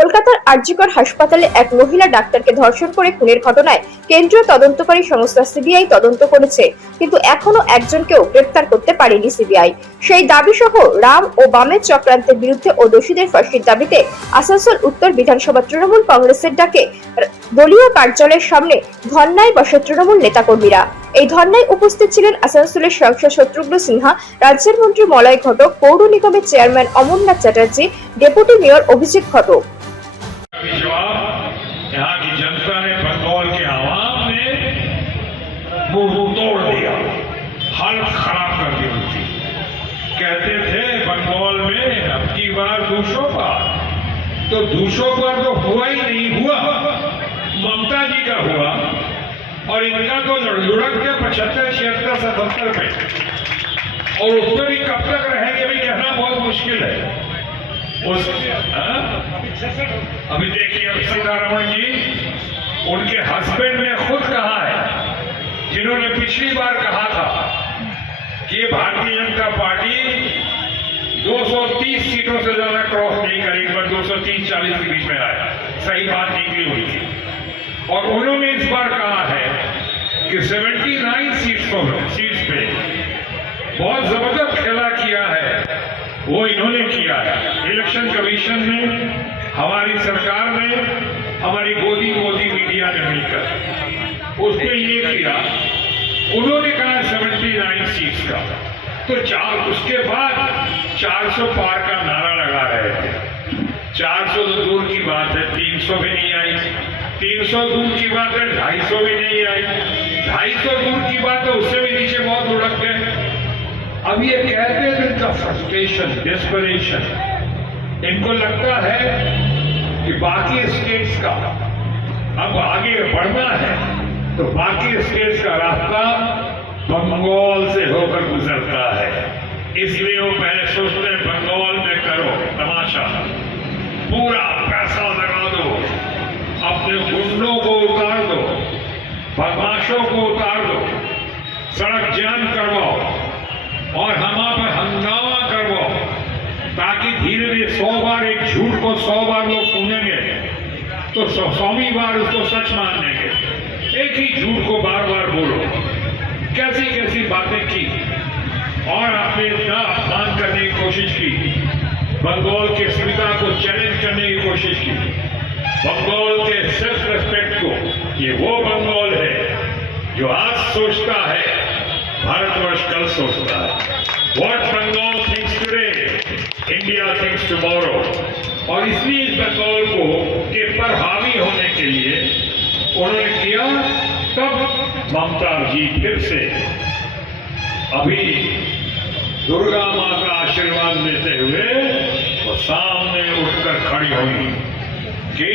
কলকাতার আরজিকর হাসপাতালে এক মহিলা ডাক্তারকে ধর্ষণ করে খুনের ঘটনায় কেন্দ্রীয় তদন্তকারী সংস্থা সিবিআই তদন্ত করেছে, কিন্তু এখনও একজনকেও গ্রেপ্তার করতে পারেনি সিবিআই। সেই দাবি সহ রাম ও বামের চক্রান্তের বিরুদ্ধে ও দোষীদের ফাঁসির দাবিতে আসানসোল উত্তর বিধানসভা তৃণমূল কংগ্রেসের ডাকে দলীয় কার্যালয়ের সামনে ধর্নায় বসে তৃণমূল নেতাকর্মীরা। এই ধর্নায় উপস্থিত ছিলেন আসানসোলের সাংসদ শত্রুঘ্ন সিনহা, রাজ্যের মন্ত্রী মলয় ঘটক, পৌর নিগমের chairman Amarnath Chatterjee, deputy mayor Abhijit Ghatak. मुँह तोड़ दिया। हालत खराब कर दी उनकी। कहते थे, बंगाल में अब की बार दूसरों का तो दूसरों पर तो हुआ ही नहीं, हुआ। ममता जी का हुआ। और इनका तो लुढ़क के पचहत्तर, छिहत्तर, सतहत्तर पे। और उसमें भी कब तक रहेंगे भी कहना बहुत मुश्किल है। उस हाँ? अभी देखिए सीतारमण जी, उनके हस्बैंड ने खुद कहा है जिन्होंने पिछली बार कहा था कि भारतीय जनता पार्टी 230 सीटों से ज़्यादा क्रॉस नहीं करेगी बस 230 40 के बीच में आए। सही बात निकली हुई थी। और उन्होंने इस बार कहा है कि 79 सीट्स पर सीट्स पे बहुत ज़बरदस्त खेला किया है। वो इन्होंने किया है। इलेक्शन कमीशन ने, हमारी सरकार ने, हमारी गोदी मोदी मीडिया ने मिलकर उस पे ये किया उन्होंने कहा सेवेंटी नाइन सीट्स का। तो चार, उसके बाद 400 पार का नारा लगा रहे थे। 400 तो दूर की बात है 300 भी नहीं आई। 300 दूर की बात है 250 भी नहीं आई। 250 दूर की बात है, उससे भी नीचे बहुत उड़क गए। अब ये कहते हैं इनका फ्रस्ट्रेशन डेस्परेशन इनको लगता है कि बाकी स्टेट्स का अब आगे बढ़ना है। तो बाकी स्टेट्स का रास्ता बंगाल से होकर गुजरता है। इसलिए वो पहले सोचते हैं, बंगाल में करो, तमाशा। पूरा पैसा लगा दो। अपने गुंडों को उतार दो। बदमाशों को उतार दो। सड़क जाम करवाओ। और हम पर हंगामा करवाओ। ताकि धीरे धीरे सौ बार एक झूठ को सौ बार लोग सुनेंगे। तो सौवीं बार उसको सच मान लेंगे एक ही झूठ को बार बार बोलो। कैसी कैसी बातें की? और आपने इतना अपमान करने की कोशिश की। बंगाल के सुविधा को चैलेंज करने की कोशिश की। बंगाल के सेल्फ रेस्पेक्ट को। ये वो बंगाल है जो आज सोचता है, भारतवर्ष कल सोचता है। What Bengal thinks today India thinks tomorrow और इसलिए इस बंगाल को के पर हावी होने के लिए उन्होंने किया तब ममता जी फिर से अभी दुर्गा माँ का आशीर्वाद लेते हुए वो सामने उठकर खड़ी हुई कि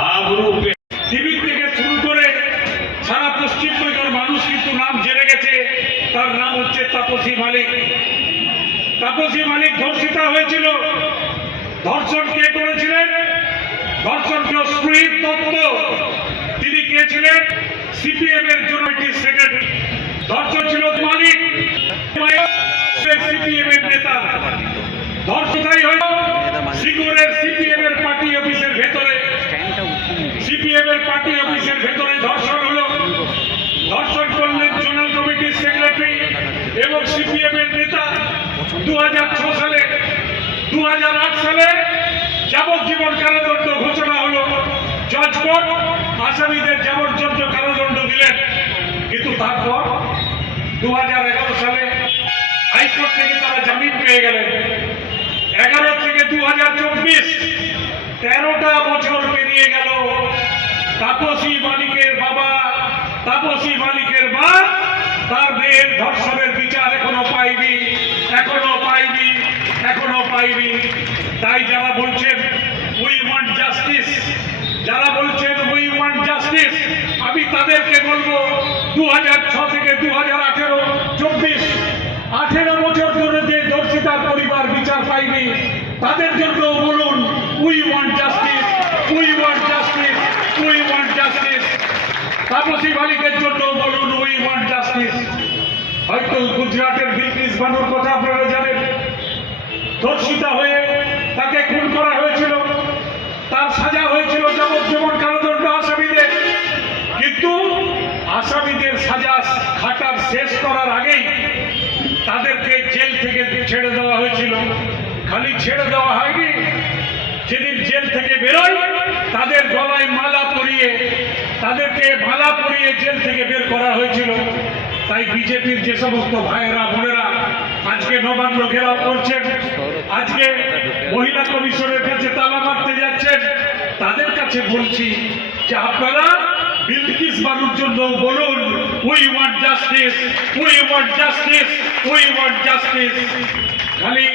আবরু টিভি থেকে শুরু করে সারা পশ্চিমবঙ্গের মানুষ কিন্তু নাম জেনে গেছে তার নাম হচ্ছে তাপসী মালিক তাপসী মালিক ধর্ষিতা হয়েছিল ধর্ষণ কে করেছিলেন ধর্ষণ দত্ত। তিনি সিপিএম এর সেক্রেটারি। ধর্ষণ ছিল মালিক। সিপিএম এর নেতা। সিপিএম এর পার্টি অফিসের ভেতরে। সিপিএম এর পার্টি অফিসের ভেতরে ধর্ষণ হলো ধর্ষণ করলেন জোনাল কমিটির সেক্রেটারি এবং সিপিএম এর নেতা। দু সালে দু হাজার আট সালে যাবজ্জীবন কারাদণ্ড ঘোষণা কোর্ট আসামিদের যাবজ্জীবন কারাদণ্ড দিলেন, কিন্তু তারপর দু সালে হাইকোর্ট থেকে তারা জামিন পেয়ে গেলেন। এগারো থেকে দু হাজার চব্বিশ, তেরোটা বছর পেরিয়ে গেল। তাপসী মালিকের বাবা, তাপসী মালিকের মা, তার মেয়ের ধর্ষণের বিচার এখনও পাইনি এখনও পাইনি এখনও পাইনি। তাই যারা বলছেন উই ওয়ান্ট জাস্টিস যারা বলছেন উই ওয়ান্ট জাস্টিস আমি তাদেরকে বলব দু হাজার ছ থেকে দু হাজার আঠেরো, চব্বিশ, আঠেরো বছর ধরে যে দর্শিতার পরিবার বিচার পাইনি তাদের জন্য বলুন we want justice we want justice we want justice Tapasi মালিকের জন্য বলুন উই ওয়ান্ট জাস্টিস হয়তো গুজরাটের বিলকিস বানুর কথা আপনারা জানেন। ধর্ষিতা হয়ে তাকে খুন জেল থেকে ছেড়ে দেওয়া হয়েছিল। খালি ছেড়ে দেওয়া হয়নি। যেদিন জেল থেকে বেরোয়, তাদের গলায় মালা পরিয়ে, তাদেরকে মালা পরিয়ে জেল থেকে বের করা হয়েছিল। তাই বিজেপির যে সমস্ত ভাইয়েরা, বোনেরা আজকে নবান্ন ঘেরাও করছেন, আজকে মহিলা কমিশনের কাছে তালা মারতে যাচ্ছেন, তাদের কাছে বলছি যে আপনারা বিলকিস বানুর জন্য বলুন we want justice we want justice we want justice খালি